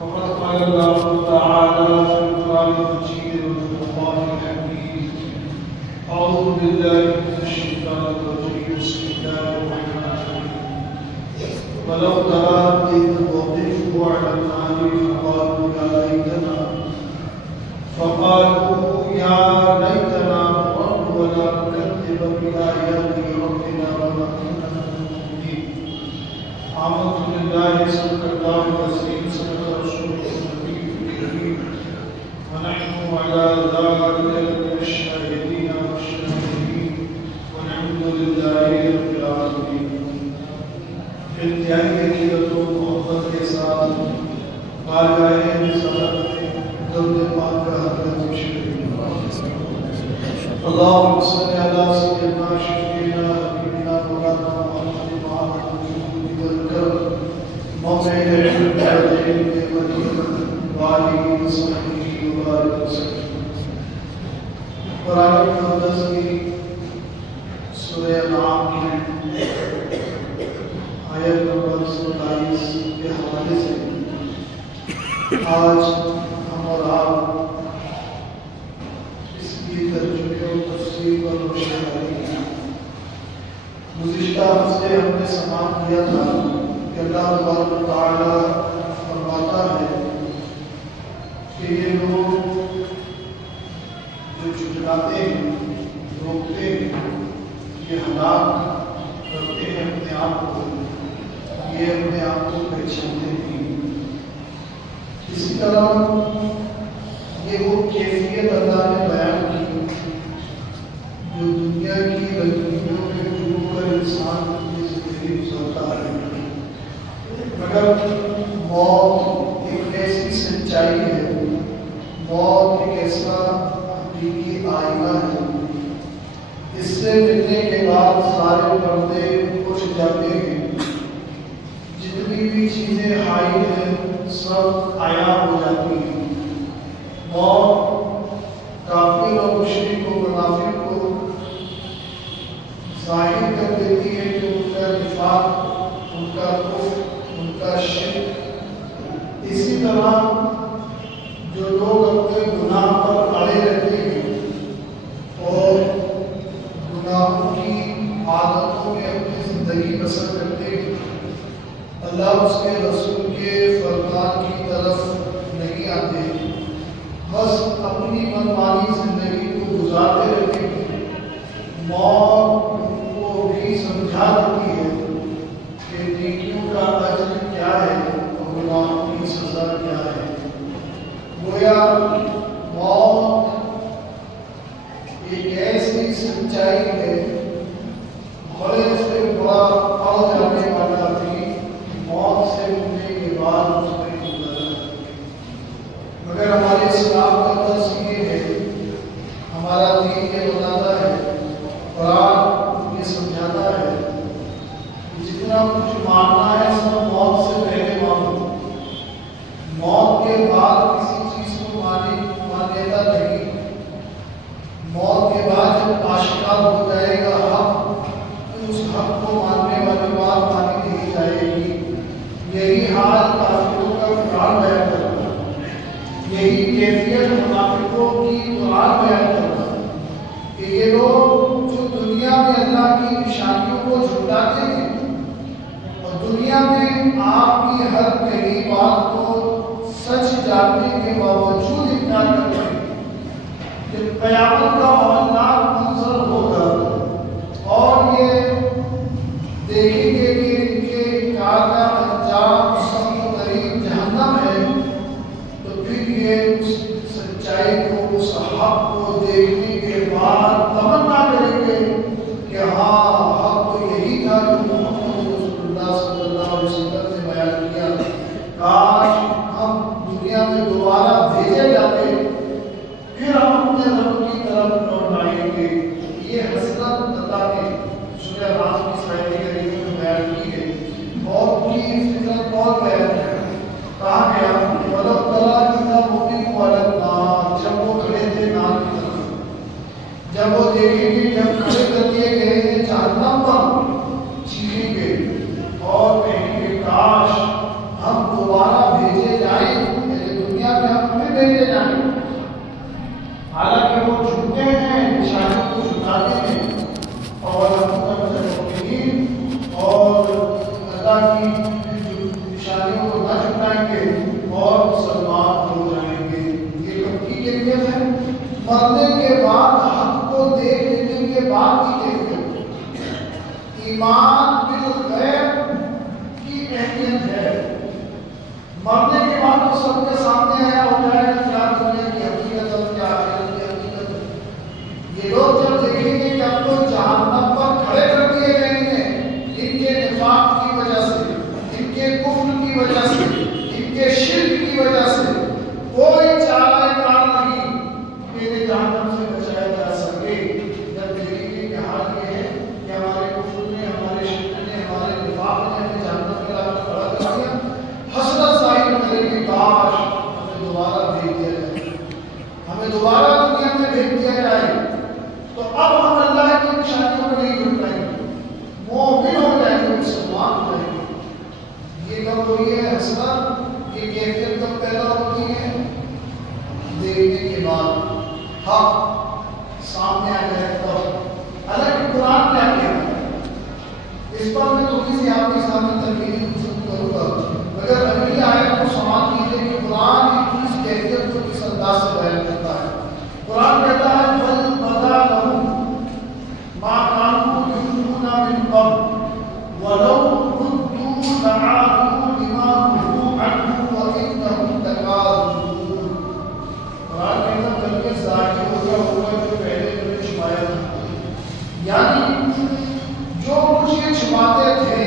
وقد قال الله تعالى في القرآن المجيد والفرقان الحميد: أعوذ بالله من الشيطان الرجيم، بسم الله الرحمن الرحيم. ولو ترى إذ وقفوا على النار فقالوا يا ليتنا نرد ولا نكذب بآيات ربنا ونكون من المؤمنين. آمنت بالله صدق الله العظيم صدق رسوله النبي الكريم ونحن على ذلك من الشاهدين والشاهدين والحمد لله رب العالمين. انتہائی عقیدت و محبت کے ساتھ بارگاہ رسالت میں درود پاک کا حضرت شریف اللہم صلی علی سیدنا شفیعنا حبیبنا مولانا محمد وعلى الکرم مومن الجلیل مدینہ وعلی وصحبہ وبارک وسلم. قرآن مقدس کی سورہ انعام کی آیت نمبر 27 کے حوالے سے آج ہم اور آپ اس کی ترجمے و تفسیر پر روشنی کی. گزشتہ ہفتے ہم نے سماعت کیا تھا کہ اللہ تبارک و تعالیٰ فرماتا ہے کہ یہ لوگ جو جھٹلاتے ہیں، روکتے ہیں، یہ ہلاک کرتے ہیں اپنے آپ کو، یہ اپنے آپ کو پہچانتے نہیں. اسی طرح یہ وہ کیفیت اللہ نے بیان کی جو دنیا کی رنگینیوں میں ڈوب کر انسان اپنی زندگی گزارتا ہے، مگر موت ایک ایسی سچائی ہے، موت ایک ایسا حقیقی آئینہ ہے. اس سے ملنے کے بعد سارے پردے اٹھ جاتے ہیں، جتنی بھی چیزیں حائل ہیں سب عیاں ہو جاتی ہیں. موت کافر اور مشرک و منافق کو ظاہر کر دیتی ہے کہ ان کا نفاق، ان کا کفر، ان کا شرک. اسی طرح جو لوگ اپنے گناہ پر اڑے رہتے ہیں اور گناہوں کی عادتوں میں اپنی زندگی بسر کرتے ہیں، اللہ اس کے رسول کے فرمان کی طرف نہیں آتے، بس اپنی منمانی زندگی کو گزارتے رہتے ہیں. موت ان کو بھی سمجھا دیتی ہے کہ نیکیوں کا اجر کیا ہے اور گناہوں کی سزا کیا ہے. گویا موت ایک ایسی سچائی ہے، بڑے سے بڑا پڑ جانے والا بھی موت سے ملنے کے بعد اس میں گزرا. مگر ہمارے اسلام کا درس یہ ہے، ہمارا دین یہ بتاتا ہے، قرآن یہ سمجھاتا ہے کہ جتنا کچھ ماننا ہے سب موت سے پہلے مانو. موت کے بعد کسی چیز کو مانیتا نہیں. موت کے بعد جب آشکار ہو جائے گا حق، تو اس حق کو ماننے والی بات مانی نہیں جائے گی. یہی حال کافروں کا قرآن بیان کرتا ہے، یہی کیفیت منافقوں کی قرآن بیان کرتا ہے کہ یہ لوگ جو دنیا میں اللہ کی نشانیوں کو جھٹلاتے ہیں اور دنیا میں آپ کی ہر کہی بات کو سچ جاننے کے باوجود انکار کرتے ہیں کہ قیامت کا ہولناک منظر ہوگا اور یہ دیکھیں گے کہ ان کے انکار کا انجام سخت ترین جہنم ہے، تو پھر یہ اس سچائی کو، اس حق کو دیکھنے کے بعد تمنا کریں گے کہ ہاں حق تو یہی تھا جو محمد رسول اللہ صلی اللہ علیہ وسلم نے بیان کیا. کاش ہم دنیا میں دوبارہ بھیجے جاتے، پھر ہم اپنے رب کی طرف لوٹنا جائیں گے اور مسلمان ہو جائیں گے۔ یہ کب کی کیفیت ہے؟ مرنے کے بعد حق کو دیکھ لینے کے بعد کی کیفیت۔ ایمان بالغیب کی اہمیت ہے۔ مرنے کے بعد تو سب کے سامنے آیا ہو جائے گا کیا دنیا کی حقیقت اور کیا آخرت کی حقیقت۔ یہ لوگ جب دیکھیں گے کہ اب تو جہنم پر کھڑے کر دیے گئے ہیں ان کے نفاق کی وجہ سے، ان کے کفر کی وجہ سے، ان کے شرک کی وجہ سے، کوئی چارہ کار نہیں کہ انہیں جہنم سے بچایا جا سکے۔ جب دیکھیں گے کہ حال یہ ہے کہ ہمارے کفر نے، ہمارے شرک نے، ہمارے نفاق نے ہمیں جہنم کے راہ پر کھڑا کر دیا، حسرت ظاہر کرے کہ کاش ہمیں دوبارہ بھیج دیا جائے، ہمیں دوبارہ دنیا میں بھیج دیا جائے تو اب ہم اللہ کی نشانیوں کو نہیں جھٹ پائیں گے، مومن ہو جائیں گے، مسلمان ہو جائیں گے۔ یہ کب ہوئی ہے حسرت، یہ کیفیت کب پیدا ہوتی ہے؟ دیکھنے کے بعد حق سامنے آ جائے تب۔ حالانکہ قرآن کیا کہتا ہے اس پر میں تھوڑی سی آپ کے سامنے ترکیبی گفتگو کروں گا، مگر اگلی آیت کو سماعت کیجیے کہ قرآن اس کیفیت کو کس انداز سے بیان کرتا ہے۔ قرآن کہتا ہے بل بدا لهم ما كانوا يخفون من قبل ولو ردوا لعادوا لما نهوا عنه وإنهم لكاذبون۔ قرآن کہتا ہے بلکہ ظاہر ہو گیا ہوگا جو پہلے انہوں نے چھپایا تھا، یعنی جو کچھ یہ چھپاتے تھے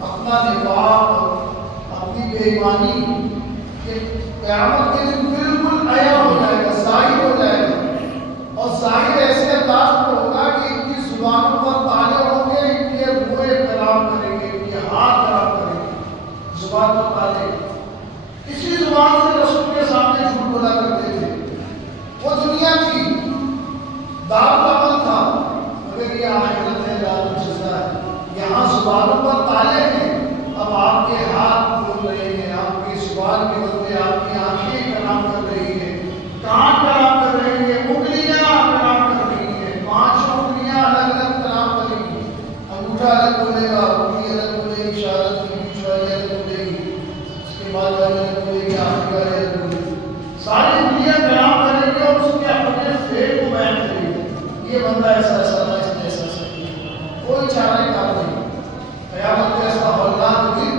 اپنا نفاق، اپنی بے ایمانی، یہ قیامت کے دن بالکل عیاں ہو جائے گا، ظاہر ہو جائے گا، اور ظاہر ایسے انداز میں ہوگا کہ ان کی زبانوں پر تالے ہوں گے، ان کے منہ کلام کریں گے، ان کے ہاتھ کلام کریں گے، زبان پر تالے۔ اسی زبان سے رسول کے سامنے جھوٹ بولا کرتے تھے۔ وہ دنیا تھی، دارالعمل تھا، مگر یہ آخرت ہے، دارالجزا ہے۔ یہاں زبانوں پر تالے ہیں، اب آپ کے ہاتھ بول رہے ہیں، آپ کی زبان کے بدلے آپ کی آنکھیں کلام کر رہی ہیں، کان کلام کر رہے ہیں، انگلیاں کلام کر رہی ہیں، 5 انگلیاں الگ الگ کلام کریں گی، انگوٹھا الگ بولے گا، انگلی الگ بولے گی، اشارت کی بیچ والی الگ بولے گی، اس کے بعد والی الگ بولے گی، آخری والی الگ بولے گی، ساری انگلیاں کلام کریں گی اور اس کے اپنے فعل کو بیان کریں گی۔ یہ بندہ ایسا ایسا تھا، اس نے ایسا ایسا کیا، کوئی چارہ کار نہیں۔ قیامت کا ایسا ہولناک دن،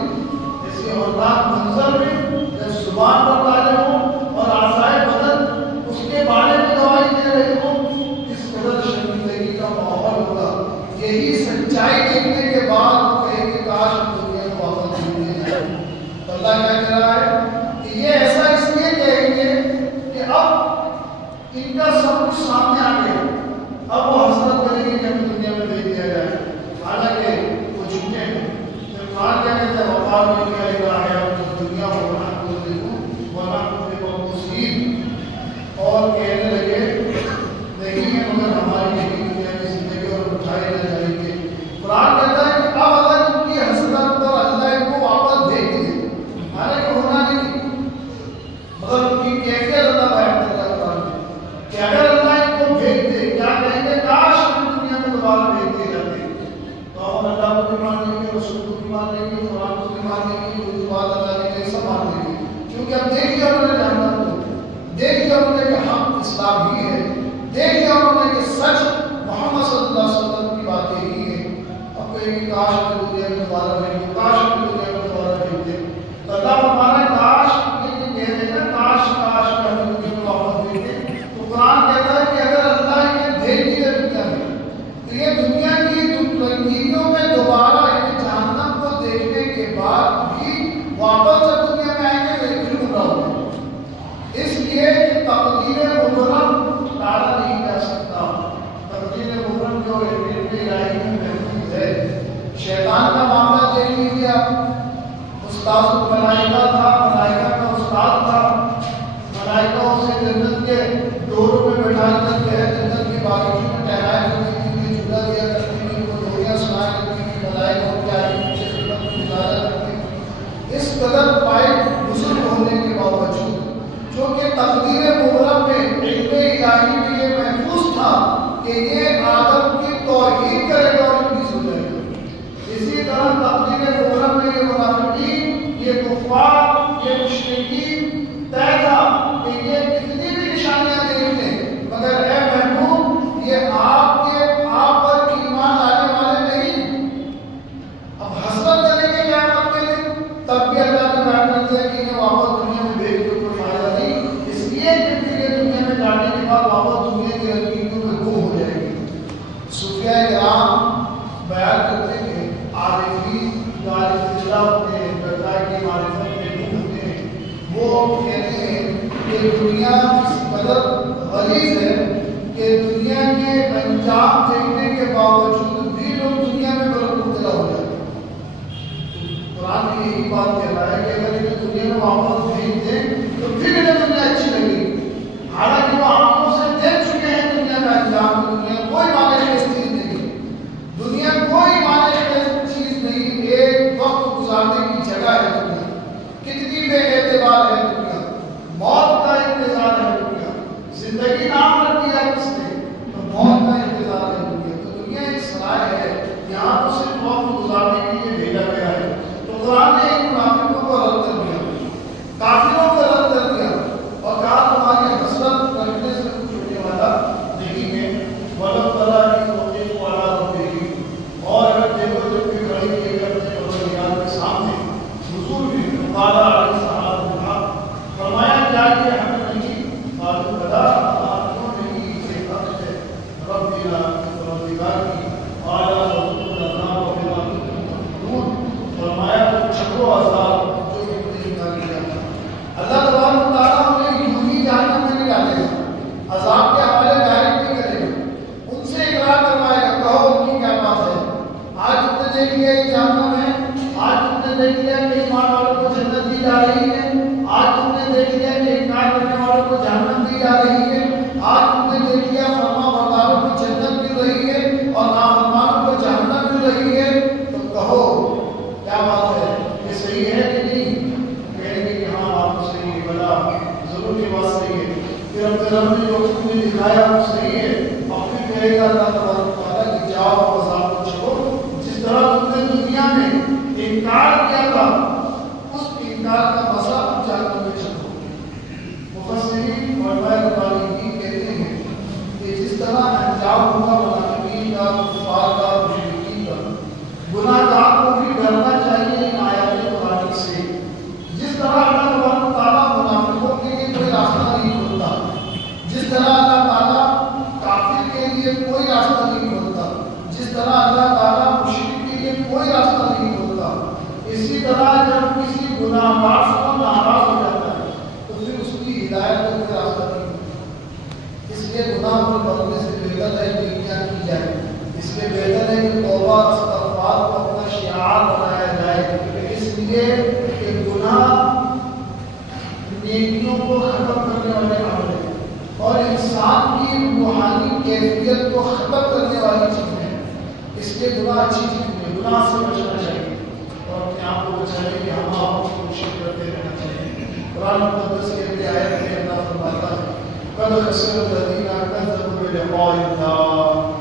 ایسے ہولناک منظر میں جب زبان پر تالے ہوں اور اعضائے بدن اس کے بارے میں گواہی دے رہے ہوں، اس قدر شرمندگی کا ماحول ہوگا۔ یہی سچائی دیکھنے کے بعد وہ کہیں کہ کاش ہم دنیا کو واپس دے دیا جائے۔ تو اللہ کیا کہہ رہا ہے کہ یہ ایسا اس لیے کہیں گے کہ اب ان کا سب کچھ سامنے آ گیا، اب وہ حسرت کریں گے کہ ہمیں دنیا میں بھیج دیا جائے، حالانکہ وہ جھوٹے ہیں۔ جب قرآن کیا کہتا ہے وقال من کیا الہ ہے دنیا ہونا اور کہنے لگے نہیں ہے مگر ہماری یہی دنیا کی زندگی اور اٹھائے نہ جائیں گے۔ قرآن کہتا ہے کہ اب اگر ان کی حسرت پر اللہ ان کو واپس بھیج دے، حالانکہ ہونا نہیں، مگر ان کی کیفیت اللہ بیان کرتا ہے قرآن میں کہ اگر اللہ ان کو بھیج دے کیا کہیں گے کاش ہم دنیا میں دوبارہ بھیج دے جاتے، تو ہم اللہ کو بھی مان لیں گے، رسول کو بھی مان لیں گے، قرآن کو بھی مان لیں گے، جو بات اللہ نے کہی سب مان لیں گے، کیونکہ اب دیکھ لیا انہوں نے جہنم کو، دیکھ لیا انہوں نے کہ حق اسلام ہی ہے، دیکھ لیا انہوں نے کہ سچ محمد صلی اللہ علیہ وسلم کی باتیں ہی ہیں۔ اب کہیں کہ کاش ہمیں دنیا میں دوبارہ بھیج دے، کاش ہمیں دنیا میں دوبارہ بھیج دے، تو اللہ فرمانا کاش یہ کہہ رہے ہیں کاش کاش ہمیں دنیا میں واپس بھیج دے، تو قرآن کہتا ہے کہ اگر اللہ یہ بھیج دیا دنیا میں تو یہ دنیا کی رنگینیوں میں دوبارہ جہنم کو دیکھنے کے بعد بھی واپس جب دنیا میں آئیں گے تو ایک پھر گمراہ ہو گئے۔ اس لیے کہ تقدیر مبرم ٹالا نہیں جا سکتا، تقدیر مبرم جو علم الہی میں محفوظ ہے۔ شیطان کا معاملہ دیکھ لیجیے آپ، استاذ الملائکہ تھا، ملائکہ کا استاد تھا، ملائکہ اسے جنت کے ڈوروں میں بٹھا کر کے جنت کی باغیچوں میں ٹہرایا کرتی تھی، جھولا دیا کرتی تھی، ان کو ڈوریاں سنایا کرتی تھی، ملائکہ ان کے آگے پیچھے خدمت میں گزارا کرتی تھی۔ اس قدر پائے بزرگ ہونے کے باوجود جو کہ تقدیر مبرم میں علم الہی میں یہ محفوظ تھا کہ یہ آدم کی توحید کرے گا اور ابلیس ہو جائے گا، اسی طرح تقدیر مبرم میں یہ منافقین، یہ کفار غلیظ ہے کہ دنیا کے انجام دیکھنے کے باوجود بھی لوگ دنیا میں غلط مبتلا ہو جاتے ہیں۔ قرآن کی یہی بات کہہ رہا ہے کہ اگر انہیں دنیا میں واپس بھیج دیں تو پھر انہیں دنیا اچھی لگے، حالانکہ وہ آنکھوں سے دیکھ چکے ہیں دنیا کا انجام۔ دنیا کوئی مانے خیز چیز نہیں، دنیا کوئی مانے خیز چیز نہیں، ایک وقت گزارنے کی جگہ ہے دنیا، کتنی بے اعتبار ہے دنیا، موت کا انتظار ہے دنیا، زندگی نام رکھ دیا کس نے تو موت کا انتظار ہے دنیا۔ تو دنیا ایک سرائے ہے، یہاں تو صرف وقت گزارنے کے لیے بھیجا گیا ہے۔ تو قرآن نے ان منافقوں کو رد کر دیا، کافروں کو رد کر دیا اور کہا تمہاری حسرت کرنے سے کچھ ہونے والا نہیں ہے۔ وَلَوْ تَرَىٰ إِذْ وُقِفُوا عَلَىٰ رَبِّهِمْ، اور اگر دیکھو جب کہ کھڑے کیے گئے اپنے پروردگار کے سامنے حضور بھی قال علیہ الصلوۃ والسلام، فرمایا کیا یہ ہمیں نہیں؟ قالوا بلی، کیوں نہیں؟ یہ حق ہے ربنا، پروردگار کی۔ قال فذوقوا العذاب بما كنتم تكفرون، فرمایا تو چکھو عذاب جو تم نے انکار کیا تھا۔ اللہ تبارک و تعالیٰ انہیں یوں ہی جہنم میں نہیں ڈالے گا، عذاب کے حوالے ڈائریکٹ نہیں کرے گا، ان سے اقرار کروائے گا، کہو ان کی کیا بات ہے؟ آج تم نے دیکھ لیا یہ جہنم ہے، آج تم نے دیکھ لیا کہ ایمان والوں کو جنت دی جا رہی ہے، آج تم نے دیکھ لیا کہ انکار کرنے والوں کو جہنم دی جا رہی ہے، آج تم نے دیکھ لیا فرما برداروں کو جنت مل رہی ہے اور نافرمانوں کو جہنم مل رہی ہے، تو کہو کیا بات ہے، یہ صحیح ہے کہ نہیں؟ کہیں گے کہ ہاں آپ کو صحیح ہے، بلا ضرور یہ بات صحیح ہے۔ پھر اپنے رب نے جو حکم نے دکھایا وہ صحیح ہے، اور پھر کہے گا اللہ تبارک و تعالیٰ کہ جاؤ عذاب کو چکھو، جس طرح تم نے دنیا میں انکار کیا تھا اس انکار کا مزہ اب جہنم میں چکھو۔ مفسرین اور غیر بالغین کہتے ہیں کہ جس طرح انجام ہوگا منافقین کا، کفار کا، مشرکین کا، گناہ گار کو بھی ڈرنا چاہیے ان آیات قرآن سے۔ جس طرح اللہ تبارک و تعالیٰ منافقوں کے لیے کوئی راستہ نہیں کھولتا، جس طرح اللہ تعالیٰ کافر کے لیے کوئی راستہ نہیں کھولتا، جس طرح اللہ تعالیٰ مشرک کے لیے کوئی راستہ نہیں کھولتا، اسی طرح جب کسی گناہ گار سے ناراض ہو جاتا ہے تو پھر اس کی ہدایت کا کوئی راستہ نہیں ہوتا۔ اس لیے گناہ پر بڑھنے سے بہتر ہے کہ دنیا کی جائے، اس لیے بہتر ہے کہ توبہ استغفار کو اپنا شعار بنایا جائے، اس لیے کہ گناہ نیکیوں کو ختم کرنے والے عمل ہے اور انسان کی روحانی کیفیت کو ختم کرنے والی چیز ہے، اس لیے گناہ اچھی چیز ہے، گناہ سے بچنا چاہیے اور اپنے آپ کو بچانے کی ہم آپ کو کوشش کرتے رہنا چاہیے۔ قرآن مقدس کے لیے آیت میں اللہ فرماتا ہے قد خسر الذین کذبوا بلقاء اللہ،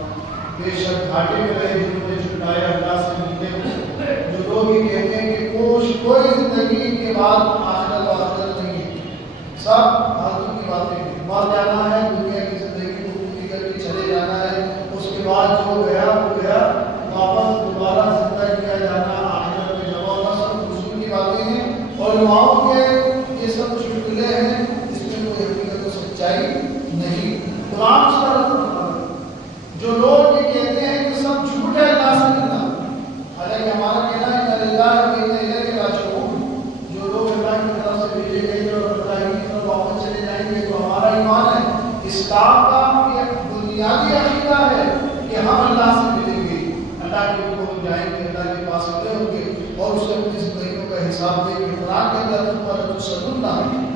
بے شک گھاٹے میں رہے جنہوں نے جھٹلایا اللہ سے ملنے کو، جو لوگ یہ کہتے ہیں کہ کوئی زندگی کے بعد آخرت و آخرت نہیں ہے، سب حالتوں کی باتیں ہیں، مر جانا ہے، دنیا کی زندگی کو پوری کر کے چلے جانا ہے، اس کے بعد جو گیا وہ گیا، واپس دوبارہ زندہ کیا جانا، آخرت میں جمع ہونا، سب فضول کی باتیں ہیں اور علماؤں کے یہ سب چٹکلے ہیں، اس میں کوئی حقیقت و سچائی نہیں۔ قرآن اس کا رد کرتا ہے، جو لوگ یہ کہتے ہیں کہ سب جھوٹ ہے اللہ سے ملنا، حالانکہ ہمارا کہنا ہے کہ اللہ ہے کہ الیہ راجعون، جو لوگ اللہ کی طرف سے بھیجے گئے اور اللہ کی طرف واپس چلے جائیں گے، تو ہمارا ایمان ہے، اسلام کا یہ بنیادی عقیدہ ہے کہ ہم اللہ سے ملیں گے، اللہ کے اوپر جائیں گے، اللہ کے پاس کھڑے ہوں گے اور اسے اپنی زندگیوں کا حساب دیں گے۔ قرآن کے اندر تم تسألون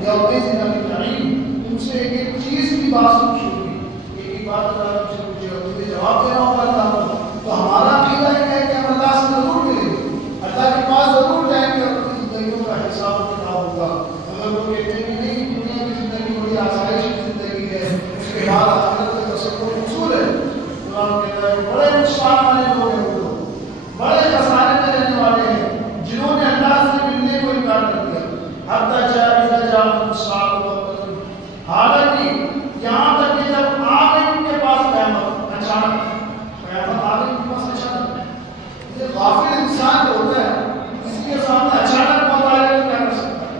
یومئذ عن النعیم، تم سے ایک ایک چیز کی بات پوچھی ہوگی، ایک ایک بات اللہ تم سے پوچھے گا، تمہیں جواب دینا ہوگا اللہ کو۔ تو ہمارا عقیدہ یہ ہے کہ ہم اللہ سے ضرور ملیں گے، اللہ کے پاس ضرور جائیں گے اور اپنی زندگیوں کا حساب کتاب ہوگا۔ اگر وہ کہتے ہیں کہ نہیں دنیا کی زندگی بڑی آسائش کی زندگی ہے، اس کے بعد آخرت کا تصور اصول ہے، قرآن کہتا ہے بڑے نقصان والے لوگ ہیں، وہ بڑے خسارے میں رہنے والے ہیں جنہوں نے اللہ سے ملنے کو انکار کر دیا۔ حتی اذا جاءتهم الساعة بغتة، حالانکہ یہاں تک کہ جب آ گئی ان کے پاس قیامت، اچانک قیامت آ گئی ان کے پاس اچانک، یہ غافل انسان جو ہوتا ہے کسی کے سامنے اچانک موت آ جائے تو کیا کر سکتا ہے؟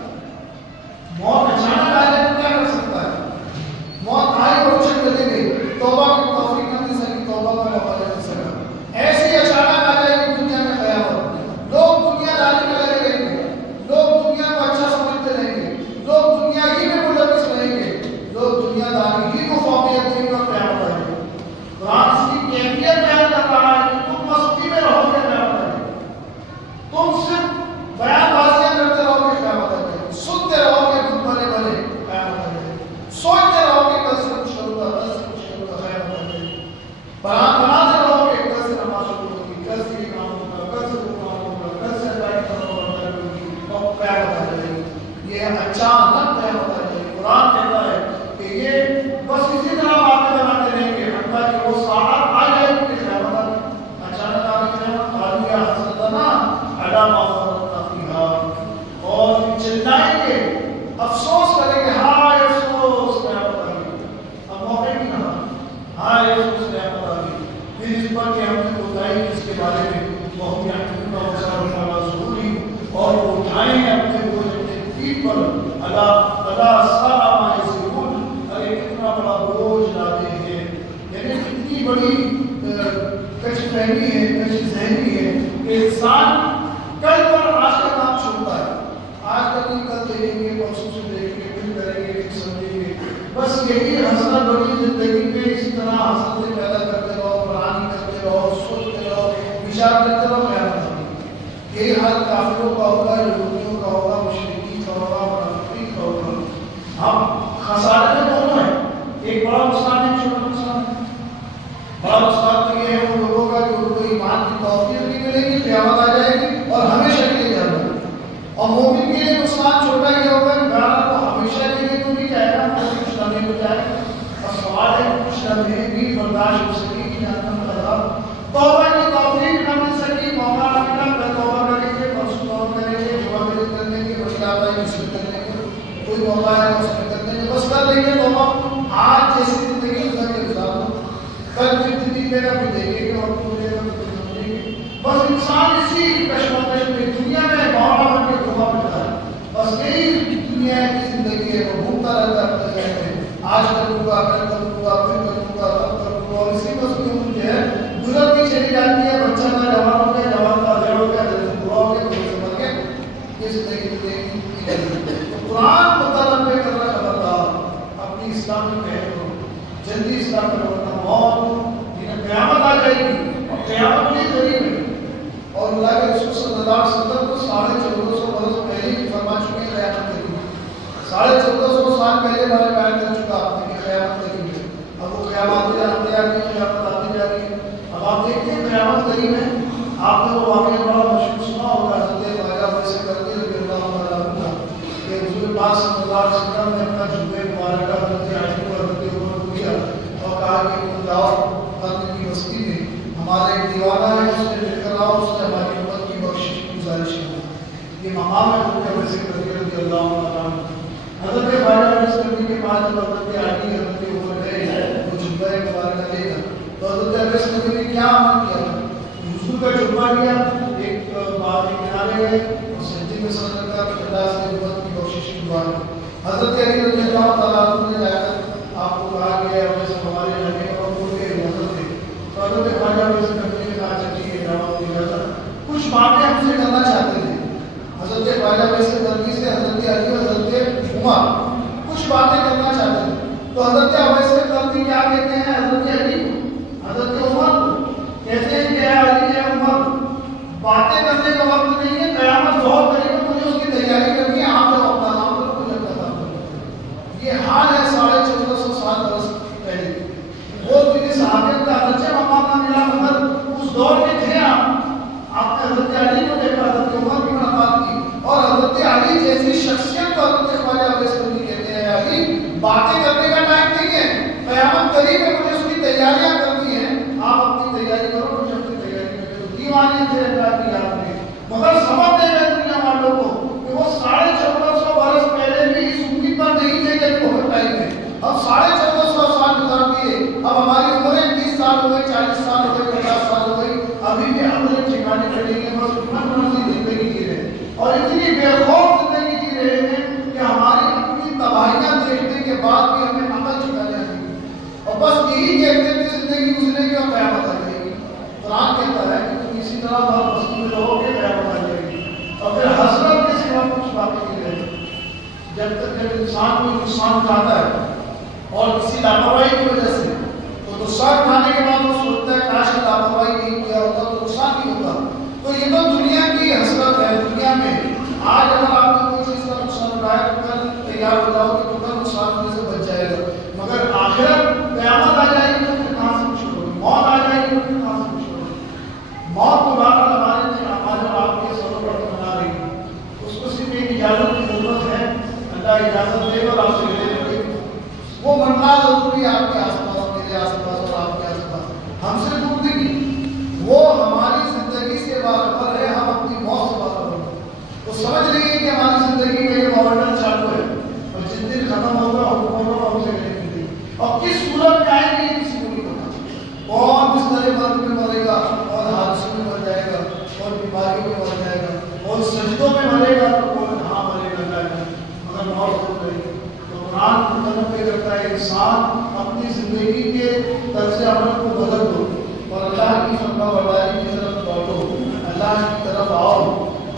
موت اچانک آ جائے تو کیا کر سکتا ہے؟ موت آئی اور اچھل چلی گئی، توبہ کی توفیق نہ مل سکی، توبہ کا موقع نہ مل سکا، ایسی اچانک آ جائے گی دنیا میں قیامت، لوگ دنیا داری میں لگے رہیں گے، لوگ دنیا کو اچھا سمجھتے رہیں گے، لوگ دنیا ہی میں ملوث رہیں گے، لوگ دنیا داری ہی کو قیامت آ جائے گی. یہ اچانک قیامت آ جائے گی. قرآن کہتا ہے کہ یہ بس اسی طرح باتیں بناتے رہیں گے حتیٰ کہ وہ ساعت آ جائے گی کہ قیامت آ گئی. اچانک آ گئی قیامت. قالوا یا حسرتنا علی ما فرطنا فیہا. اور چلائیں گے, افسوس کریں گے, ہائے افسوس قیامت آ گئی. اب موقع نہیں رہا, ہائے افسوس قیامت آ گئی. پھر اس پر کہ ہم نے بتائی اس کے بارے میں بہت اور وہ اٹھائیں اپنے بوجھ اپنے پیٹھ پر. اللہ سارا مائے سیون, ارے کتنا بڑا بوجھ لاتے ہیں. یعنی کتنی بڑی کچھ فہمی ہے, کچھ ذہنی ہے کہ انسان کل پر آج کا کام چھوڑتا ہے. آج کا نہیں, کل دیکھیں گے, پرسوں سے دیکھیں گے, پھر کریں گے, پھر سمجھیں گے. بس یہی حسرت بڑی زندگی میں اسی طرح حسرتیں پیدا کرتے رہو, پرانی کرتے رہو, سوچتے رہو, وچار کرتے رہو. یہی حال کافروں کا ہوگا, یہودیوں کا ہوگا, مشرکین کا ہوگا, منافقین کا ہوگا. ہم خسارے میں دونوں ہیں. ایک بڑا نقصان ہے, چھوٹا نقصان ہے. بڑا نقصان تو یہ ہے ان لوگوں کا کہ ان کو ایمان کی توفیق نہیں ملے گی, قیامت آ جائے گی اور ہمیشہ کے لیے جانا ہے. اور مومن کے لیے نقصان چھوٹا یہ ہوگا کہ گانا کو ہمیشہ کے لیے تو نہیں جائے گا, کچھ لمحے ہو جائے گا. اور سوال ہے کچھ لمحے بھی برداشت ہو سکے کہ جہنم کا عذاب, توبہ کی توفیق نہ مل سکی, موقع نہ ملا, کوئی موقع ہے اس میں کرنے کے, بس کر لیں گے توبہ. آج جیسی زندگی گزار کے گزار دو, کل پھر زندگی میرا بھی دیکھیں گے اور پورے گا پھر سمجھیں گے. بس انسان اسی کشمکش میں دنیا میں باوڑا بن کے گھوما پھرتا ہے. بس یہی دنیا کی زندگی ہے, وہ گھومتا رہتا ہے اپنے ذہن میں. آج کروں گا, کل کروں گا, پھر کروں گا, تب کروں گا, اور اسی بس کی عمر جو ہے گزرتی چلی جاتی ہے. بچہ کا جوان ہو گیا, جوان کا اجڑ ہو گیا, جلد بڑا ہو گیا, پھر سے مر گیا. یہ زندگی قرآن مطالبہ کر رہا ہے خبردار اپنی اسلامی پہل کو جلدی اسلام کا ورنہ موت قیامت آ جائے گی اور قیامت بھی قریب ہے. اور اللہ کے رسول صلی اللہ علیہ وسلم کو 1450 برس پہلے ہی فرما چکے ہیں قیامت قریب ہے. 1450 سال پہلے میں نے بیان کر چکا آپ نے کہ قیامت قریب ہے. اب وہ قیامت آتی جا رہی ہے, قیامت آتی جا رہی ہے. اب آپ دیکھتے ہیں قیامت قریب ہے. آپ نے وہ واقعہ بڑا مشہور سنا ہوگا, حضرت خواجہ ویسے کرتے رضی اللہ عنہ کہ حضور پاک صلی اللہ علیہ وسلم نے اپنا جبہ مبارکہ حضرت عائشہ کو حضرت عمر کو دیا اور کہا کہ تم جاؤ قلب کی بستی میں, ہمارا ایک دیوانہ ہے, اس نے لے کر آؤ, اس نے ہماری امت کی بخشش کی گزارش کی. یہ مقام ہے حضرت ویسے کرتے رضی اللہ عنہ. حضرت خواجہ ویسے کرنے کے بعد جب حضرت علی حضرت عمر گئے وہ جبہ مبارکہ لے کر, تو حضرت ویسے کرنے نے کیا عمل کیا, حضور کا جبہ لیا, ایک بات کے کنارے گئے اور سجدے میں سر رکھا کہ اللہ سے امت کی کوشش کی دعا ہے. حضرت علی رضی اللہ تعالیٰ عنہ نے جا کر آپ کو کہا کہ ویسے ہمارے لگے اور پورے حضرت تھے, تو حضرت خواجہ ویسے کرنے کے کہا چلیے دعوت کی اجازت, کچھ باتیں ہم سے کرنا چاہتے تھے. حضرت خواجہ ویسے کرنی سے حضرت علی اور حضرت عمر کچھ باتیں کرنا چاہتے تھے. تو حضرت ویسے کرنی کیا کہتے ہیں حضرت علی کو, حضرت عمر کو کہتے ہیں کہ علی ہے عمر, باتیں کرنے کا وقت نہیں ہے, قیامت بہت قریب ہے, مجھے اس کی تیاری کرنی ہے, آپ جب اپنا نام کرو مجھے اپنا کام کرو. یہ حال ہے 1450 سال برس پہلے. وہ میری صحابیت کا اگرچہ مقام نہ ملا مگر اس دور میں تھے آپ نے حضرت علی کو دیکھا, حضرت عمر کی ملاقات کی, اور حضرت علی جیسی شخصیت کو حضرت خواجہ ویسے کرنی کہتے ہیں علی باتیں کرنے کا ٹائم نہیں ہے, قیامت قریب ہے, مجھے اس کی تیاریاں کرنی ہیں, آپ اپنی تیاری کرو, مجھے اپنی تیاری کرو. دیوانے تھے اللہ کی یاد میں, مگر سمجھتے گئے دنیا والوں کو کہ وہ 1450 برس پہلے بھی اس امید پر نہیں تھے کہ بہت ٹائم ہے. اب 1450 سال گزار دیے, اب ہماری عمریں 30 سال ہو گئی, 40 سال ہو گئی, 50 سال ہو گئی, ابھی بھی عمریں ٹھکانے پہ نہیں ہیں, بس من مرضی زندگی جی رہے ہیں اور اتنی بے خوف زندگی جی رہے ہیں کہ ہماری اپنی تباہیاں دیکھنے کے بعد بھی ہمیں عمل ٹھکانے آتی ہے, اور بس یہی دیکھتے کہ زندگی گزرے گی اور قیامت آ جائے گی. قرآن کہتا ہے کہ تم اسی طرح بہت بستی میں رہو گے, قیامت آ جائے گی, اور پھر حسرت کے سوا کچھ باتیں نہیں رہے. جب تک جب انسان کو نقصان اٹھاتا ہے اور کسی لاپرواہی کی وجہ سے, تو نقصان اٹھانے کے بعد وہ سوچتا ہے کاش لاپرواہی نہیں کیا ہوتا تو نقصان نہیں ہوتا. تو یہ تو دنیا کی حسرت ہے. دنیا میں آج اگر آپ نے کوئی چیز کا نقصان اٹھایا تو کل تیار ہو جاؤ کہ کل نقصان ہونے سے بچ جائے گا, مگر آخرت قیامت آ جائے گی تو پھر کہاں سے مشکل ہوگی, موت آ جائے گی تو پھر کہاں سے مشکل ہوگی. موت کو بار ہمارے آپ کے سروں پر بنا رہی ہے, اس کو صرف ایک اجازت کی ضرورت ہے، اللہ اجازت دے اور آپ سے لے لیں، وہ مرنا ضروری ہے آپ کے آس پاس، میرے آس پاس اور آپ کے آس پاس، ہم سے دور نہیں، وہ ہماری زندگی سے باخبر ہے، ہم اپنی موت سے باخبر ہیں، وہ سمجھ رہی ہے کہ ہماری زندگی میں یہ موڈل چالو ہے اور جس دن ختم ہوگا حکومتوں ہم سے لینے کی گئی، اور کس صورت میں آئے گی کسی کو نہیں پتا، کون کس طرح مرد میں مرے گا، اور حادثے میں مر جائے گا، اور بیماری میں مر جائے گا، اور سجدوں میں مرے گا تو کون کہاں مرے گا، مگر موت ہو گئی۔ تو قرآن مطلب یہ کرتا ہے انسان اپنی زندگی کے طرز عمل کو بدل دو اور اللہ کی فرما برداری کی طرف لوٹو، اللہ کی طرف آؤ،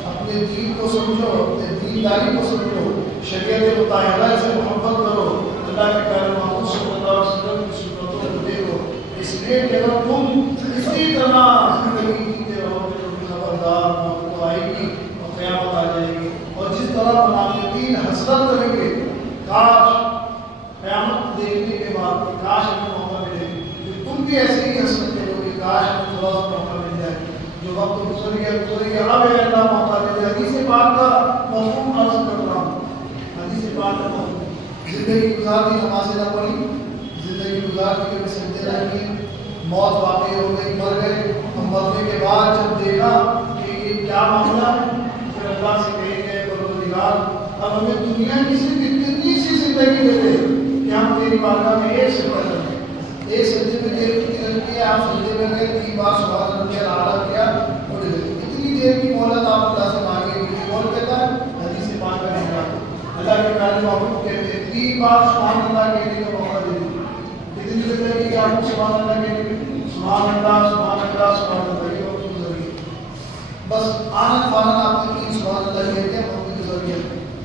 اپنے دین کو سمجھو، اپنے دینداری کو سمجھو، شریعت مطہرہ سے محبت کرو، اللہ کے پیارے محمد صلی اللہ علیہ وسلم کی سنتوں کو دیکھو، اس لیے کہ اگر تم اسی طرح زندگی جیتے رہو گے تو خبردار موت تو آئے گی اور قیامت آ جائے گی، اور جس طرح منافقین حسرت کریں گے کاش قیامت دیکھنے کے بعد کاش ہمیں موقع ملے، کہ تم بھی ایسے ہی حسرت کرو گے کاش ہمیں تھوڑا سا موقع مل جائے، جو وقت گزر گیا اب اے اللہ موقع دے دے۔ حدیث پاک کا مفہوم عرض کر رہا ہوں، حدیث پاک کا مفہوم، زندگی گزار دی نمازیں نہ پڑھی، زندگی گزار دی کبھی سجدے نہ کیے، موت واقع ہو گئی، مر گئے، ہم مرنے کے بعد جب دیکھا کہ یہ کیا معاملہ ہے، پھر اللہ سے کہیں گے پروردگار اب ہمیں دنیا کی صرف اتنی سی زندگی دے دے کہ ہم تیری بارگاہ میں ایک سجدہ کریں، ایک سجدے میں دیر کی رکھ کے آپ سجدے میں گئے، 3 بار سبحان ربی الاعلیٰ کیا، اٹھ گئے، اتنی دیر کی مہلت آپ اللہ سے مانگے گی، کون کہتا ہے؟ حدیث پاک کا نکلا، اللہ کے پیارے محبوب کہتے ہیں 3 بار سبحان اللہ کہنے کا موقع دے دیں، کتنی زندگی کہ آپ کو سبحان اللہ کہنے کی، سبحان اللہ سبحان اللہ سبحان اللہ، یہ وقت گزر گئی، بس آنند فانند آپ نے 3 سبحان اللہ کہہ دیا، وقت گزر گیا۔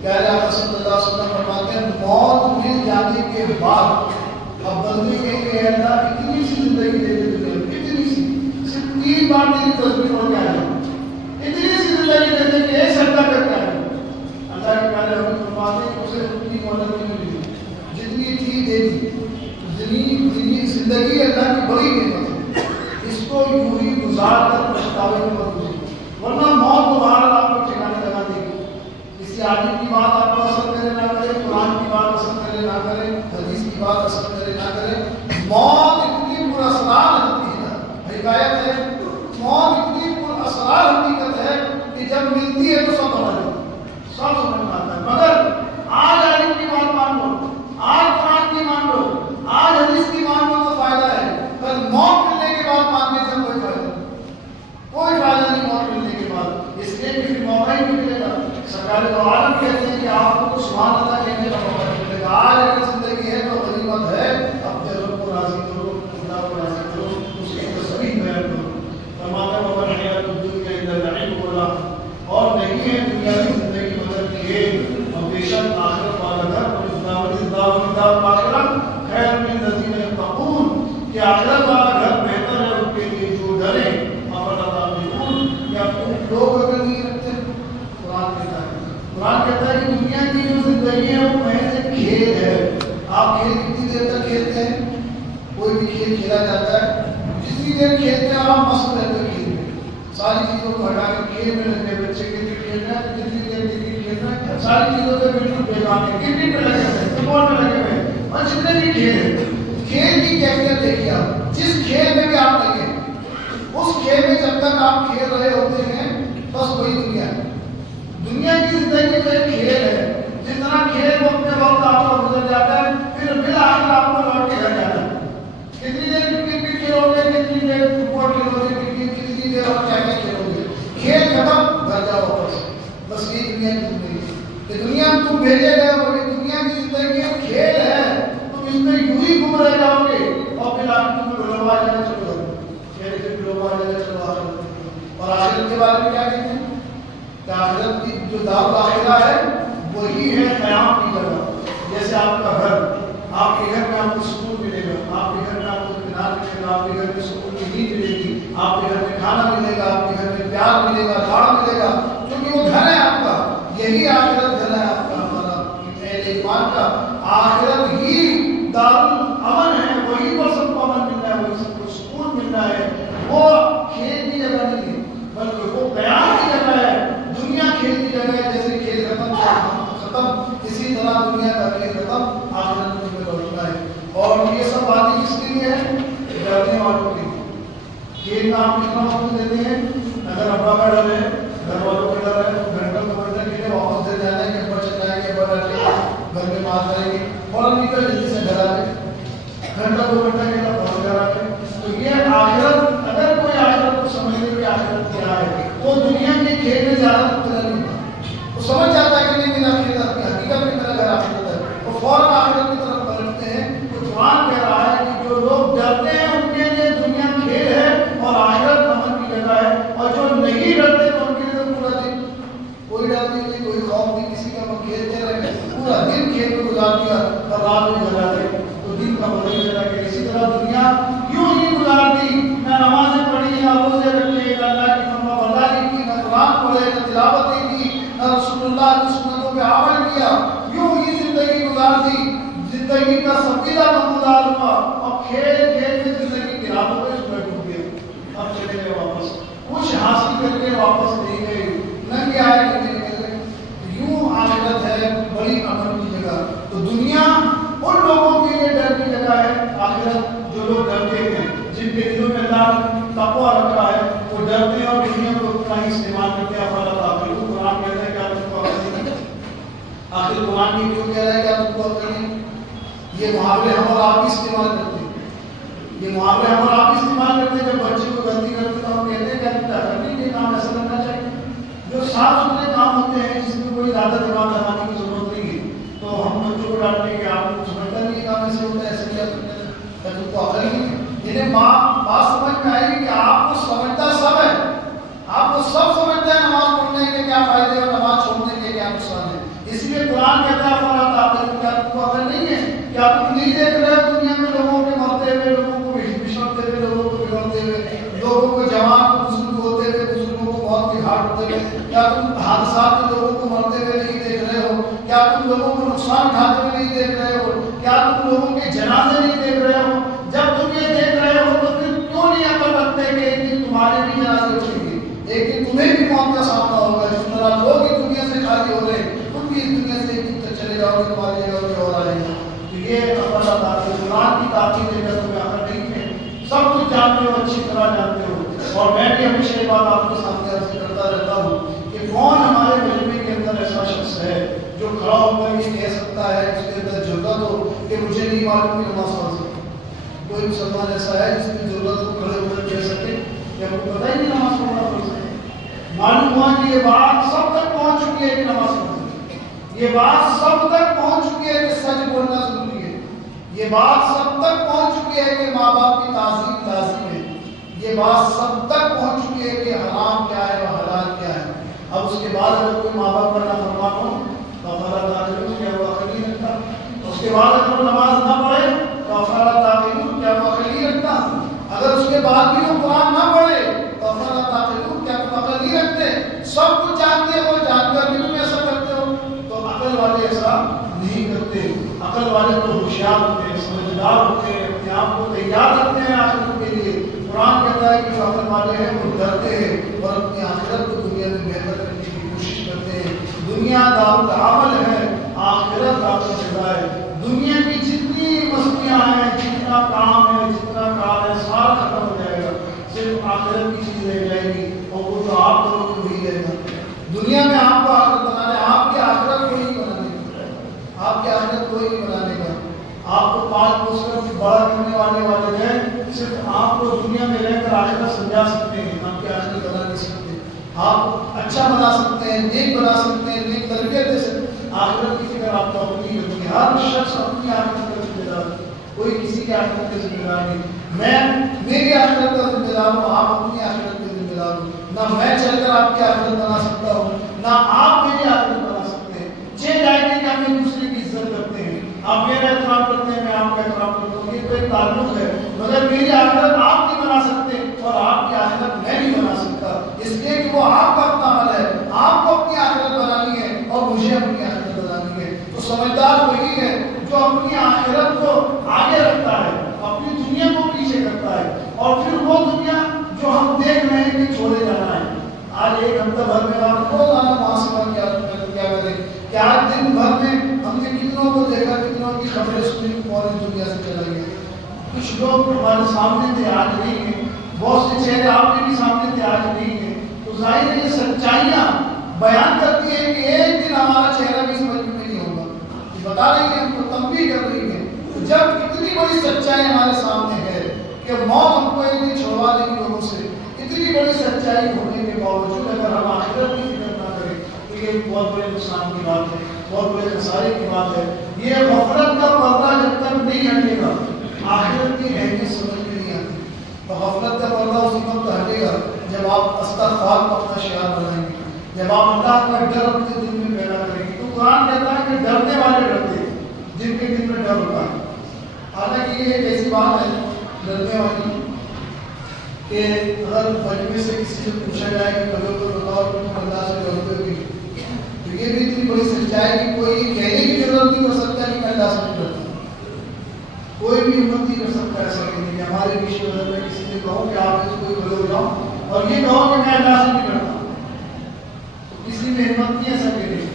پیارے آقا صلی اللہ علیہ وسلم فرماتے ہیں موت مل جانے کے بعد اب بندے کہیں گے اے اللہ اتنی سی زندگی دے دے دنیا میں، اتنی سی، صرف 3 بار تیری تسبیح پڑھ کے آیا، اتنی سی زندگی دے دے کہ ایک سجدہ کر کے آیا، اللہ کے پیارے حبیب فرماتے ہیں اسے اتنی مہلت نہیں ملی، جتنی تھی دے دی، زندگی اللہ کی بڑی نعمت ہے، اس کو یوں ہی گزار کر پچھتاوے میں مت گزریے، ورنہ موت دوبارہ آپ کو ٹھکانے لگا دے گی، کسی عالم کی بات آپ کو اثر کرے نہ کرے، قرآن کی بات اثر کرے نہ کرے، حدیث کی بات اثر کرے نہ کرے، موت اتنی پر اسرار حکایت ہے، موت اتنی پر اسرار حقیقت ہے کہ جب ملتی ہے تو سب بدل جاتا ہے، سب سمجھ میں آتا ہے، مگر آج عالم کی بات مان لو، آج قرآن کی مان لو، آج حدیث کی مان لو تو فائدہ ہے، کل موت ملنے کے بعد ماننے سے کوئی فائدہ نہیں، کوئی فائدہ نہیں موت ملنے کے بعد، اس لیے کہ پھر موقع ہی نہیں ملے گا۔ سرکار دو عالم کہتے ہیں کہ آپ کو سبحان اللہ کہنے کا موقع ملے گا، آج اگر زندگی ہے تو غنیمت ہے، اپنے رب کو راضی کرو، اللہ کو راضی کرو، اس کی تصویر بیان کرو، فرماتا ہے وَمَا الْحَيَاةُ الدُّنْيَا إِلَّا لَعِبٌ وَلَهْوٌ، اور نہیں ہے دنیا کی زندگی مگر کھیل، اور بے شک آخرت والا گھر خیر من الذین یتقون، کہ آخرت والا گھر بہتر ہے ان کے لیے جو ڈرے، افلا تعقلون، کیا تم لوگ اگر نہیں رکھتے؟ قرآن کہتا ہے کہ دنیا کی جو زندگی ہے وہ محض ایک کھیل ہے، آپ کھیل کتنی دیر تک کھیلتے ہیں؟ کوئی بھی کھیل کھیلا جاتا ہے، جتنی دیر کھیلتے ہیں آپ مست رہتے ہیں کھیل میں، ساری چیزوں کو ہٹا کے کھیل میں لگے، بچے کرکٹ کھیل رہے ہیں جتنی دیر کرکٹ کھیل رہے ہیں، ساری چیزوں سے بالکل بیگانے، کرکٹ پہ لگے ہوئے، فٹ بال پہ لگے ہوئے ہیں، اور جتنے بھی کھیل ہیں، کھیل کی کیفیت دیکھیے آپ، جس کھیل میں بھی آپ لگے اس کھیل میں جب تک آپ کھیل رہے ہوتے ہیں بس وہی دنیا ہے، دنیا کی زندگی تو ایک کھیل ہے، جتنا کھیل وہ اپنے وقت آپ کو گزر جاتا ہے، پھر بالآخر آپ کو لوٹ کے گھر جانا ہے، کتنی دیر کرکٹ کھیلو گے، کتنی دیر فٹ بال کھیلو گے، کتنی دیر اور کیا کیا کھیلو گے، کھیل ختم گھر جاؤ واپس، بس یہ دنیا کی زندگی، کہ دنیا میں تم بھیجے گئے ہو، دنیا کی زندگی ایک کھیل ہے، تم اس میں یوں ہی گم رہ جاؤ گے، اور پھر آپ تم گلوبا آ جانا چلو جاؤ، کھیل سے گلوبا آ جانا چلو آخرت، اور آخرت کے بارے میں کیا کہتے ہیں کہ آخرت کی جو دار الآخرہ ہے وہی ہے قیام کی جگہ، جیسے آپ کا گھر، آپ کے گھر میں آپ کو سکون ملے گا، آپ کے گھر میں آپ کو اطمینان ملے گا، آپ کے گھر میں سکون کی نیند ملے گی، آپ کے گھر میں کھانا ملے گا، آپ کے گھر میں پیار ملے گا، لاڑ ملے گا، کیونکہ وہ گھر ہے آپ کا، یہی آخرت گھر ہے آپ کا، ہمارا اہل ایمان کا، آخرت ہی دار الامن ہے، وہی پر سب کو امن ملنا ہے، وہی سب کو سکون ملنا ہے، وہ کھیل کی جگہ نہیں ہے بلکہ وہ قیام کی جگہ ہے، دنیا کھیل کی جگہ ہے، جیسے کھیل ختم آپ کتنا وقت دیتے ہیں؟ اگر ابا کا ڈر ہے، گھر والوں کا ڈر ہے، گھنٹہ دو گھنٹہ کے لیے واپس دے جانا ہے کہ ابا چلائیں گے، ابا ڈر کے گھر میں مار کریں گے، فوراً نکل جلدی سے گھر آ گئے، گھنٹہ دو گھنٹہ کے لیے فوراً گھر آ گئے۔ تو یہ آخرت، اگر کوئی آخرت کو سمجھ لے کہ آخرت کیا ہے، وہ دنیا کے کھیل میں زیادہ مبتلا نہیں ہوتا، وہ سمجھ جاتا ہے کہ نہیں میرا آخرت کی حقیقت میں میرا گھر آخرت ہے، وہ فوراً آخرت کی طرف پلٹتے ہیں۔ تو قرآن کہہ رہا ہے کہ جو لوگ ڈرتے ہیں ان کے لیے دنیا کھیل ہے اور آخرت امن کی جگہ ہے، اور جو نہیں ڈرتے تو ان کے لیے تو پورا دن کوئی ڈر نہیں، کوئی خوف نہیں، کسی کا وہ کھیلتے رہے، پورا دن کھیل میں گزار دیا اور رات میں گزار دیا، تو دن کا مزہ ہی چلا گیا۔ اسی طرح دنیا کیوں نہیں گزار دی، نہ نمازیں پڑھی، نہ روزے رکھے، نہ اللہ کی فرما برداری کی، نہ قرآن پڑھے، نہ تلاوتیں کی، نہ رسول اللہ کی سنتوں پہ عمل کیا، کیوں ہی زندگی گزار دی؟ زندگی کا سفیدہ نمودار ہوا اور کھیل کھیل میں زندگی گرا ہو گئی، صبح ڈوب گیا، اب چلے گئے واپس، کچھ حاصل کر کے واپس نہیں گئے، ننگے آئے ننگے نکل گئے۔ یوں آخرت ہے بڑی امن کی جگہ۔ تو دنیا ان لوگوں کے لیے ڈر کی جگہ ہے، آخرت جو لوگ ڈرتے ہیں، جن کے دلوں میں اللہ تقویٰ رکھا ہے، وہ ڈرتے ہیں اور دنیا کو اتنا ہی استعمال کرتے ہیں۔ افلا تعقلون، قرآن کہتا ہے کہ آپ کو عقل نہیں، آخر قرآن بھی کیوں کہہ رہا ہے کہ آپ کو عقل نہیں؟ یہ محاورے ہم اور آپ بھی استعمال کرتے ہیں، یہ محاورے ہم اور آپ بھی استعمال کرتے ہیں۔ جب بچے کو غلطی کرتے ہیں تو ہم کہتے ہیں کہ آپ کرنے کے کام ایسا کرنا چاہیے، جو صاف ستھرے کام ہوتے ہیں جس میں کوئی زیادہ دماغ لگانے کی ضرورت نہیں ہے، تو ہم بچوں کو ڈانٹتے ہیں کہ آپ کو سمجھتا نہیں یہ کام ایسے ہوتا ہے، ایسے کیا کرتے ہیں، تم کو عقل نہیں ہے۔ انہیں بات سمجھ میں آئی کہ آپ کو سمجھتا سب ہے، آپ کو سب سمجھتا ہے نماز پڑھنے کے کیا فائدے اور نماز چھوڑنے کے کیا نقصان ہے۔ اس لیے قرآن کہتا ہے افلا تعقلون، کیا تم کو عقل نہیں ہے؟ کیا تم نہیں دیکھ رہے ہو دنیا میں لوگوں کے مرتے ہوئے، لوگوں کو بچھڑتے ہوئے، لوگوں کو بگڑتے ہوئے، لوگوں کو جوان کو بزرگ ہوتے ہوئے، بزرگوں کو موت کے گھاٹ ہوتے ہوئے؟ کیا تم حادثات میں لوگوں کو مرتے ہوئے نہیں دیکھ رہے ہو؟ کیا تم لوگوں کو نقصان اٹھاتے ہوئے نہیں دیکھ رہے ہو؟ کیا تم لوگوں کے جنازے نہیں دیکھ رہے ہو؟ جب تم یہ دیکھ رہے ہو تو پھر کیوں نہیں عقل رکھتے کہ ایک دن تمہارے بھی جنازے اٹھیں گے، ایک دن تمہیں بھی موت کا سامنا ہوگا؟ جس طرح لوگ اس دنیا سے خالی ہو رہے ہیں، تم بھی اس دنیا سے ایک دن تک چلے جاؤ گے، تمہاری جگہ پہ اور آئیں گے۔ تو یہ افلا تعقلون، قرآن کی تعقیب دے کر تمہیں عقل نہیں ہے، سب کچھ جانتے ہو، اچھی طرح جانتے ہو۔ اور میں بھی ہمیشہ یہ بات آپ کے سامنے عرض کرتا رہتا ہوں کہ کون ہمارے مجمع کے اندر ایسا شخص ہے جو کھڑا ہو کر یہ کہہ سکتا ہے، اس کے اندر ضرورت ہو کہ مجھے نہیں معلوم کہ نماز پڑھ سکتا؟ کوئی مسلمان ایسا ہے جس کی ضرورت کو کھڑے ہو کر کہہ سکے کہ ہم کو پتہ ہی نہیں نماز پڑھنا پڑ سکے؟ معلوم ہوا کہ یہ بات سب تک پہنچ چکی ہے کہ نماز پڑھنا، یہ بات سب تک پہنچ چکی ہے کہ سچ بولنا ضروری ہے، یہ بات سب تک پہنچ چکی ہے کہ ماں باپ کی تعظیم لازم ہے، یہ بات سب تک پہنچ چکی ہے کہ حرام کیا ہے اور حلال کیا ہے۔ اب اس کے بعد اگر کوئی ماں باپ کا نافرمان ہو تو افلا تعقلون، کیا وہ عقل نہیں رکھتا؟ اس کے بعد اگر وہ نماز نہ پڑھے تو افلا تعقلون، کیا وہ عقل نہیں رکھتا؟ اگر اس کے بعد بھی وہ قرآن نہ پڑھے تو افلا تعقلون، کیا تم عقل نہیں رکھتے؟ سب کچھ جانتے ہو، جان کر بھی تم ایسا کرتے ہو؟ تو عقل والے ایسا نہیں کرتے، عقل والے تو ہوشیار ہوتے ہیں، سمجھدار ہوتے ہیں، اپنے آپ کو تیار رکھتے ہیں آخرت کے لیے۔ قرآن کہتا ہے کہ جو عقل والے ہیں وہ ڈرتے ہیں اور اپنی آخرت کو دنیا میں بہتر کرنے کی کوشش کرتے ہیں۔ دنیا دارالعمل ہے، آخرت دارالجزا ہے۔ دنیا کی جتنی مستیاں ہیں، جتنا کام ہے، جتنا کام ہے، سارا ختم ہو جائے گا، صرف آخرت کی چیز رہ جائے گی، اور وہ تو آپ لوگوں کو وہی رہے گا۔ دنیا میں آپ کو آخرت بنانے، آپ کی آخرت کو نہیں بنانے کا، آپ کی آخرت کو نہیں بنانے کا۔ آپ کو 5 پوسٹ بڑا کرنے والے صرف آپ کو دنیا میں رہ کر آخرت سمجھا سکتے ہیں، آپ کی آخرت بنا نہیں سکتے۔ آپ اچھا بنا سکتے ہیں، نیک بنا سکتے ہیں، نیک تربیت دے سکتے ہیں، آخرت کی فکر آپ کو اپنی کرنی ہے۔ ہر شخص اپنی آخرت کا ذمہ دار ہے، کوئی کسی کی آخرت کا ذمہ دار نہیں۔ میں میری آخرت کا ذمہ دار ہوں، آپ اپنی آخرت کے ذمہ دار ہوں۔ نہ میں چل کر آپ کی آخرت بنا سکتا ہوں، نہ آپ میری آخرت بنا سکتے ہیں۔ چینج آئے گی کہ ہم ایک دوسرے کی عزت کرتے ہیں، آپ میرا احترام کرتے ہیں، میں آپ کا احترام کرتا ہوں، یہ کوئی تعلق ہے، مگر میری آخرت آپ نہیں بنا سکتے اور آپ کی آخرت میں نہیں بنا سکتا، اس لیے کہ وہ آپ کا اپنا عمل ہے، آپ کو اپنی آخرت بنانی ہے اور مجھے اپنی آخرت بنانی ہے۔ تو سمجھدار وہی ہے جو اپنی آخرت کو آگے رکھتا ہے، اپنی دنیا کو پیچھے کرتا ہے، اور پھر وہ دنیا جو ہم دیکھ رہے ہیں کہ چھوڑے جانا ہے۔ آج ایک ہفتہ بھر میں آپ روزانہ محاسبہ کیا کریں کہ آج دن بھر میں ہم نے کتنوں کو دیکھا، کتنوں کی خبریں سنی، کون اس دنیا سے چلا گیا۔ کچھ لوگ ہمارے سامنے تھے، آج نہیں ہیں، بہت سے چہرے آپ کے بھی سامنے تھے، آج نہیں ہے، تو ظاہر ہے یہ سچائیاں بیان کرتی ہے کہ ایک دن ہمارا چہرہ بھی اس مجمع میں نہیں ہوگا. یہ بتا رہی ہے، ہم کو تنبیہ کر رہی ہے. تو جب اتنی بڑی سچائی ہمارے سامنے ہے کہ موت ہم کو ایک دن چھوڑوا دے گی لوگوں سے، اتنی بڑی سچائی ہونے کے باوجود اگر ہم آخرت کی فکر نہ کریں تو یہ بہت بڑے نقصان کی بات ہے، بہت بڑے خسارے کی بات ہے. یہ غفلت کا پردہ جب تک نہیں ہٹے گا آخرت کی اہمیت سمجھ میں نہیں آتی. تو غفلت کا پردہ اسی وقت ہٹے گا جب آپ استغفار کو اپنا شعار بنائیں گے، جب آپ اللہ کا ڈر اپنے دل میں پیدا کریں گے. تو قرآن کہتا ہے کہ ڈرنے والے ڈرتے ہیں جن کے دل میں ڈر ہوتا ہے. حالانکہ یہ ایک ایسی بات ہے ڈرنے والی کہ اگر مجمع سے کسی سے پوچھا جائے کہ کبھی کو بتاؤ کہ تم اللہ سے ڈرتے ہو تو یہ بھی اتنی بڑی سچائی کہ کوئی کہنے کی ضرورت نہیں کر سکتا کہ میں اللہ سے نہیں ڈرتا. کوئی بھی ہمت نہیں کر سکتا ایسا کہنے کہ ہمارے بیچ میں کسی سے کہوں کہ آپ سے کوئی کھڑے ہو جاؤ اور یہ کہو کہ میں اللہ سے نہیں ڈرتا. کسی میں ہمت نہیں ایسا کہنے کی،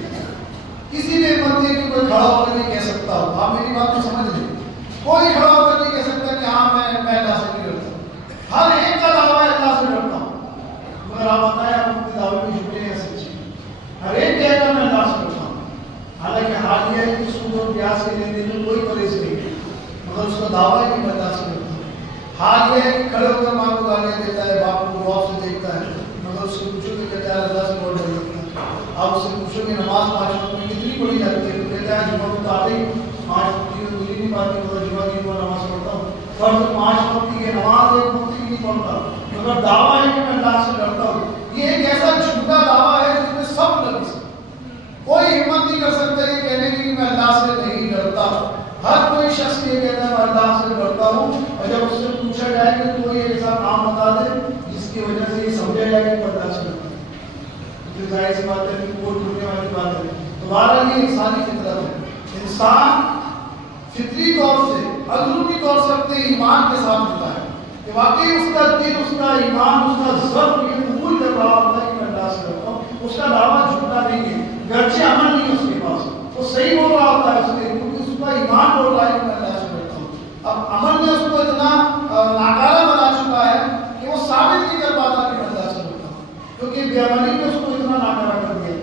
کسی میں ہمت نہیں کہ کوئی کھڑا ہو کر نہیں کہہ سکتا ہو. آپ میری بات کو سمجھ لیں، کوئی کھڑا ہو کر نہیں کہہ سکتا کہ ہاں میں اللہ سے نہیں ڈرتا. ہر ایک کا دعویٰ ہے اللہ سے ڈرتا ہوں، مگر آپ بتائیں آپ اپنے دعوے میں جھوٹے ہیں سچے؟ ہر ایک کہے گا میں اللہ سے ڈرتا ہوں. حالانکہ حال یہ ہے کہ سود اور پیاز کے لینے میں کوئی پرہیز نہیں ہے، مگر اس کا دعویٰ ہے کہ میں اللہ سے ڈرتا ہوں. حال یہ ہے کہ کھڑے ہو کر ماں کو گالیاں دیتا ہے، باپ کو غور سے دیکھتا ہے، مگر اس سے پوچھو کہ کہتا ہے اللہ سے بہت ڈر لگتا ہے. آپ اس سے پوچھو کہ نماز 5 وقت میں کتنی پڑھی جاتی ہے تو کہتا ہے جمعہ تو آتے ہی 5 وقت کی مجھے نہیں پاتی، مگر جمعہ کی نماز پڑھتا ہوں. فرض 5 وقت کی نماز ایک وقت کی نہیں پڑھتا، مگر دعویٰ ہے کہ میں اللہ سے ڈرتا ہوں. یہ ایک ایسا جھوٹا دعویٰ ہے جس میں سب ڈر سکتے. کوئی ہمت نہیں کر سکتا یہ کہنے کی کہ میں اللہ سے نہیں ڈرتا. ہر کوئی شخص یہ کہتا ہے میں اللہ سے ڈرتا ہوں، اور جب اس سے پوچھا جائے کہ تو یہ ایسا کام بتا دے جس کی وجہ سے یہ سمجھا جائے کہ میں اللہ سے ڈرتا ہوں، تو ظاہر سی بات ہے کہ کوٹ ٹوٹنے والی بات ہے. دوبارہ یہ انسانی فطرت ہے. انسان فطری طور سے اندرونی طور سے اپنے ایمان کے ساتھ ہوتا ہے کہ واقعی اس کا دل، اس کا ایمان، اس کا ضرب یہ قبول کر رہا ہوتا ہے کہ میں اللہ سے ڈرتا ہوں. اس کا دعویٰ جھوٹا نہیں ہے، گرچہ عمل نہیں ہے اس کے پاس، وہ صحیح بول رہا ہوتا ہے اس کے، کیونکہ اس کا ایمان بول رہا ہے کہ میں اللہ سے ڈرتا ہوں. اب عمل نے اس کو اتنا ناکارہ بنا چکا ہے کہ وہ ثابت نہیں کر پاتا کہ میں اللہ سے ڈرتا ہوں، کیونکہ بے عملی نے اس کو اتنا ناکارہ کر دیا.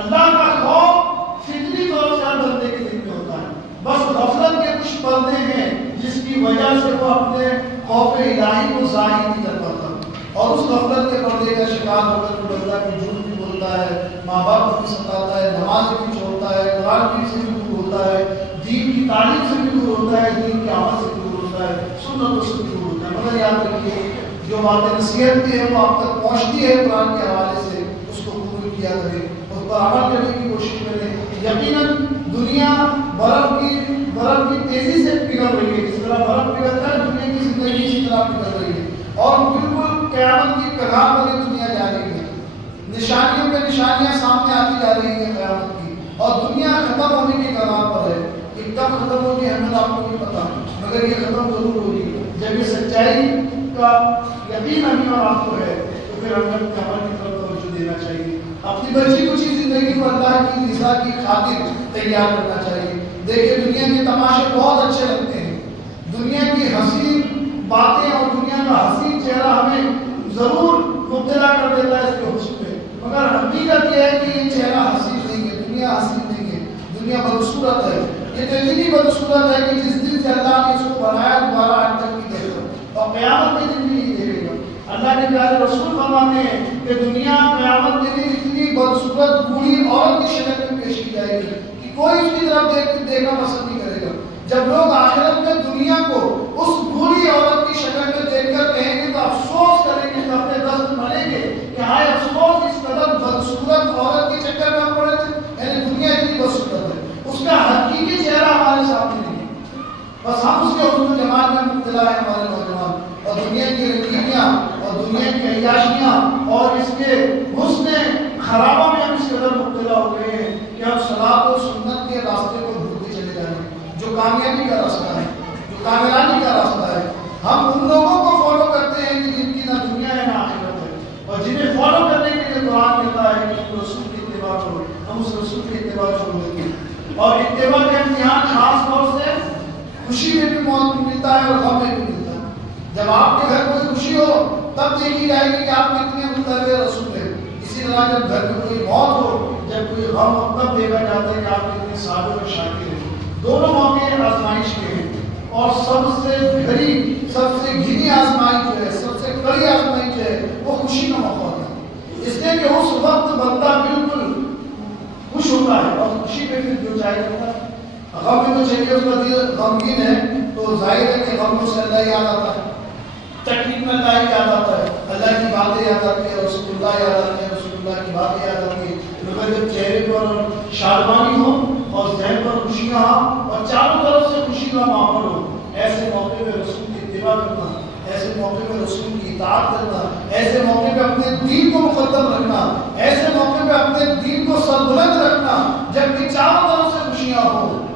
اللہ کا خوف فطری طور سے ہر بندے کے دل میں ہوتا ہے، بس غفلت کے کچھ پردے ہیں جس کی وجہ سے وہ اپنے خوف الہی کو ظاہر نہیں کر پاتا، اور اس غفلت کے پردے کا شکار ہو کر وہ اللہ کی جھوٹ بھی بولتا ہے، ماں باپ کو بھی ستاتا ہے، نماز بھی چھوڑتا ہے، قرآن کی سے بھی دور ہوتا ہے، دین کی تعلیم سے بھی دور ہوتا ہے، دین کے عمل سے بھی دور ہوتا ہے، سنت سے بھی دور ہوتا ہے. مگر یاد رکھیے جو باتیں نصیحت کی ہے وہ آپ تک پہنچتی ہے قرآن کے حوالے سے، اس کو قبول کیا کریں، اس پر عمل کرنے کی کوشش کریں. یقیناً دنیا برف کی تیزی سے پگھل رہی ہے، جس طرح برف پگھلتا ہے دنیا کی زندگی اسی طرح پگھل رہی ہے، اور بالکل قیامت کی کگار پر یہ دنیا جا رہی ہے. نشانیوں پہ نشانیاں سامنے آتی جا رہی ہیں قیامت کی، اور دنیا ختم ہونے کی کگار پر ہے. کہ کب ختم ہوگی ہمیں آپ کو نہیں پتا، مگر یہ ختم ضرور ہوگی. جب یہ سچائی کا یقین ہمیں اور آپ کو ہے تو پھر ہمیں اپنے عمل کی طرف توجہ دینا چاہیے، اپنی بچی کچھ زندگی کو اللہ کی رضا کی خاطر تیار کرنا چاہیے. دیکھیے دنیا کے تماشے بہت اچھے لگتے ہیں، دنیا کی حسین باتیں اور دنیا کا حسین چہرہ ہمیں ضرور مبتلا کر دیتا ہے اس کے حسن پہ، مگر حقیقت یہ ہے کہ یہ چہرہ حسین نہیں ہے، دنیا حسین نہیں ہے، دنیا بدصورت ہے. یہ اتنی بدصورت ہے کہ جس دن سے اللہ نے اس کو بنایا دوبارہ آج تک نہیں دیکھا، اور قیامت کے دن بھی نہیں دیکھے گا. اللہ کے پیارے رسول فرماتے ہیں کہ دنیا قیامت کے دن اتنی بدصورت بوڑھی عورت کی شکل میں پیش کی جائے گی کہ کوئی اس کی طرف دیکھنا پسند نہیں کرے گا. جب لوگ آخرت میں دنیا کو اس بوڑھی عورت کی شکل میں دیکھ کر کہیں گے تو افسوس کریں گے، اپنے دست ملیں گے کہ ہائے افسوس اس قدر بدصورت عورت کے چکر میں ہم پڑے تھے. یعنی دنیا اتنی بدصورت ہے، اس کا حقیقی چہرہ ہمارے سامنے نہیں ہے، بس ہم اس کے حسن و جمال میں مبتلا ہے ہمارے نوجوان، اور دنیا کی رنگینیاں اور دنیا کی عیاشیاں اور اس کے حسن خرابہ میں ہم اس قدر مبتلا ہو گئے ہیں کہ ہم صلاۃ و سنت کے راستے کو بھولتے چلے جا رہے ہیں، جو کامیابی کا راستہ ہے، جو کامیابی کا راستہ ہے. ہم ان لوگوں کو فالو کرتے ہیں کہ جن کی نہ دنیا ہے نہ آخرت ہے، اور جنہیں فالو کرنے کے لیے قرآن کہتا ہے کہ رسول کی اتباع کرو، ہم اس رسول کی اتباع چھوڑ دیتے ہیں. اور اتباع کا امتحان خاص طور سے خوشی میں بھی موت ملتا ہے اور غم میں بھی ملتا ہے. جب آپ کے گھر کوئی خوشی ہو تب دیکھی جائے گی کہ آپ کتنے متبع رسول ہیں. اسی طرح جب گھر میں کوئی موت ہو، جب کوئی غم ہو، تب دیکھا جاتا ہے کہ آپ کتنے صابر اور شاکر ہیں. دونوں موقع آزمائش کے ہیں، اور سب سے بڑی، سب سے گھنی آزمائش جو ہے، سب سے کڑی آزمائش جو ہے، وہ خوشی کا موقع ہوتا ہے. اس لیے کہ اس وقت بندہ بالکل خوش ہوتا ہے اور خوشی پہ پھر جو چاہے کرتا ہے. غم میں تو چلیے اس کا دل غمگین ہے تو ظاہر ہے کہ غم سے اللہ یاد آتا ہے، تکلیف میں اللہ یاد آتا ہے، اللہ کی باتیں یاد آتی ہے، رسول اللہ یاد آتے ہیں، رسول اللہ کی باتیں یاد آتی ہیں. مگر جب چہرے پر شادمانی ہو اور ذہن پر خوشیاں ہوں اور چاروں طرف سے خوشی کا ماحول ہو، ایسے موقع پہ رسول کی اتباع کرنا، ایسے موقع پہ رسول کی اطاعت کرنا، ایسے موقع پہ اپنے دین کو مقدم رکھنا، ایسے موقع پہ اپنے دین کو سربلند رکھنا، جبکہ چاروں طرف سے خوشیاں ہوں،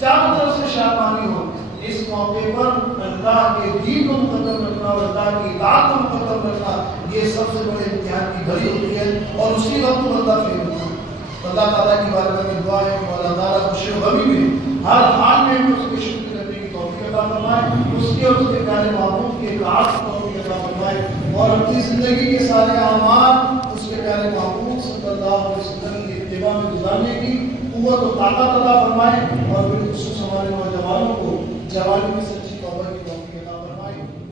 چاروں طرف سے شادمانی ہو، اس موقع پر اللہ کے دین کو مقدم رکھنا اور اللہ کی اطاعت کو مقدم رکھنا، یہ سب سے بڑے امتحان کی گھڑی ہوتی ہے. اور اسی وقت بندہ فیل ہوتا ہے. اللہ تعالیٰ کی بارگاہ میں دعا ہے کہ اللہ تعالیٰ خوشی و غمی میں ہر حال میں اس کے شکر کرنے کی توفیق عطا فرمائے، اس کے اور اس کے پیارے محبوب کی اطاعت کی توفیق عطا فرمائے، اور اپنی زندگی کے سارے اعمال اس کے پیارے محبوب صلی اللہ علیہ وسلم کی اتباع میں گزارنے کی قوت و طاقت عطا فرمائے، اور بالخصوص ہمارے نوجوانوں کو جوانی کی